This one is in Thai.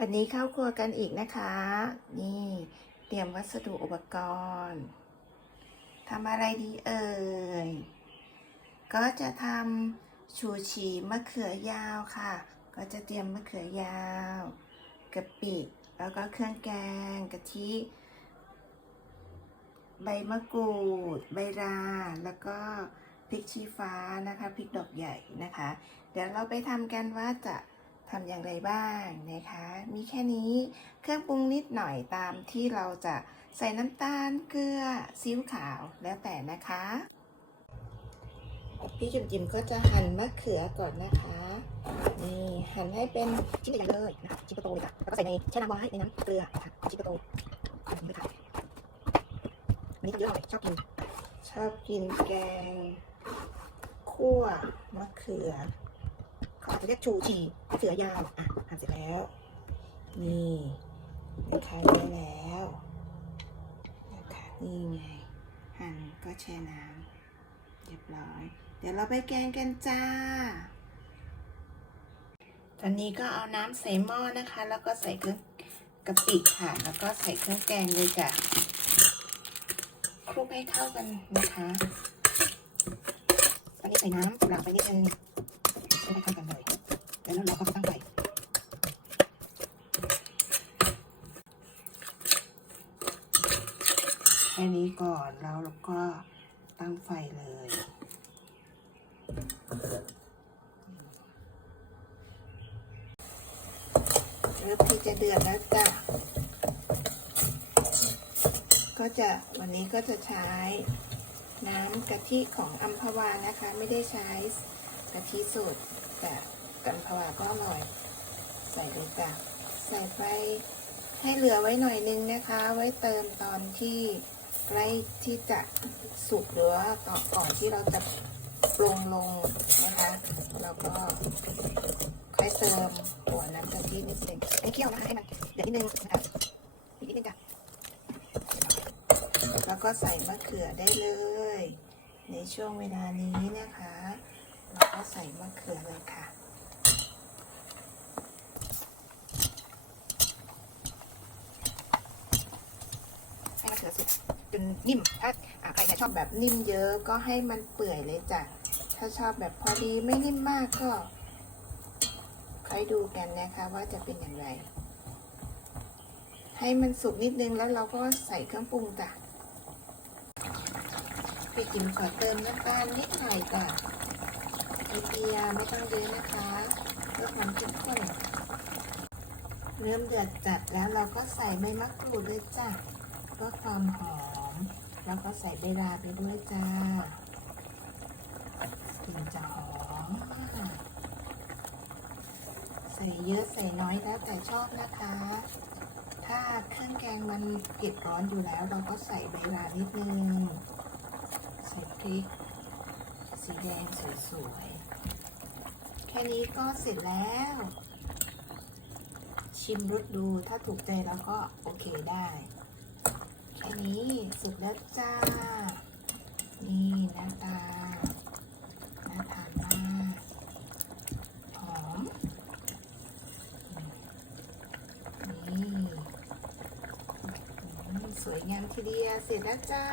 วันนี้เข้าครัวกันอีกนะคะ นี่เตรียมวัสดุอุปกรณ์ทำอะไรดีเอ่ย ก็จะทำชูชีมะเขือยาวค่ะ ก็จะเตรียมมะเขือยาวกะปิแล้วก็เครื่องแกงกะทิ ใบมะกรูด ใบรา แล้วก็พริกชี้ฟ้านะคะพริกดอกใหญ่นะคะ เดี๋ยวเราไปทำกันว่าจะ ทำอย่างไรบ้างนะคะ มีแค่นี้เครื่องปรุงนิดหน่อยตามที่เราจะใส่น้ำตาลเกลือซีอิ๊วขาวแล้วแต่นะคะ พี่จิมจิมก็จะหั่นมะเขือก่อนนะคะ นี่หั่นให้เป็นชิ้นใหญ่เลยนะคะชิ้นโตๆเลยค่ะแล้วก็ใส่ในแช่น้ำไว้ในน้ำเกลือค่ะชิ้นโตๆแบบนี้เลยค่ะอันนี้ทำเยอะหน่อยชอบกินชอบกินแกงคั่วมะเขือ เขาจะเรียกชูชีเขือยาวอะหั่นเสร็จแล้ว นี่นะคะได้แล้วนะคะนี่ไงหั่นก็แช่น้ำเรียบร้อย เดี๋ยวเราไปแกงกันจ้า ตอนนี้ก็เอาน้ำใส่หม้อนะคะ แล้วก็ใส่เครื่องกะปิค่ะ แล้วก็ใส่เครื่องแกงเลยจ้ะคลุกให้เข้ากันนะคะ ตอนนี้ใส่น้ำเปล่าไปนิดนึง คลุกให้เข้ากันเลยแล้วเราก็ตั้งไฟแค่นี้ก่อนแล้วเราก็ตั้งไฟเลยเริ่มที่จะเดือดแล้วจ้ะก็จะวันนี้ก็จะใช้น้ำกะทิของอัมพวานะคะ ไม่ได้ใช้กะทิสด แต่กันพวาก็อร่อย ใส่เลยจ้ะใส่ไปให้เหลือไว้หน่อยนึงนะคะ ไว้เติมตอนที่ใกล้ที่จะสุกหรือว่าต่อก่อนที่เราจะปรุงลงนะคะแล้วก็ค่อยเติมหัวน้ำกะทินิดนึงให้เคี่ยวนะให้มันเดือดนิดนึงนะคะอีกนิดนึงจ้ะแล้วก็ใส่มะเขือได้เลย ในช่วงเวลานี้นะคะ เราก็ใส่มะเขือเลยค่ะ ให้มะเขือสุกจนนิ่ม ถ้าใครชอบแบบนิ่มเยอะก็ให้มันเปื่อยเลยจ้ะ ถ้าชอบแบบพอดีไม่นิ่มมากก็ค่อยดูกันนะคะว่าจะเป็นอย่างไร ให้มันสุกนิดนึงแล้วเราก็ใส่เครื่องปรุงจ้ะพี่จิมขอเติมน้ำตาลนิดหน่อยจ้ะ นิดเดียวไม่ต้องเยอะนะคะเพื่อความเข้มข้นเริ่มเดือดจัดแล้วเราก็ใส่ใบมะกรูดเลยจ้ะเพื่อความหอม แล้วก็ใส่ใบลาไปด้วยจ้ากลิ่นจะหอมใส่เยอะใส่น้อยแล้วแต่ชอบนะคะ ถ้าเครื่องแกงมันเผ็ดร้อนอยู่แล้ว เราก็ใส่ใบลานิดนึง ใส่พริก สีแดงสวย ค่นี้ก็เสร็จแล้ว ชิมรสดูถ้าถูกใจแล้วก็โอเคได้ แค่นี้สุดแล้วจ้า นี่หน้าตาน่าทานมากหอมนี่สวยงามทีเดียวเสร็จแล้วจ้า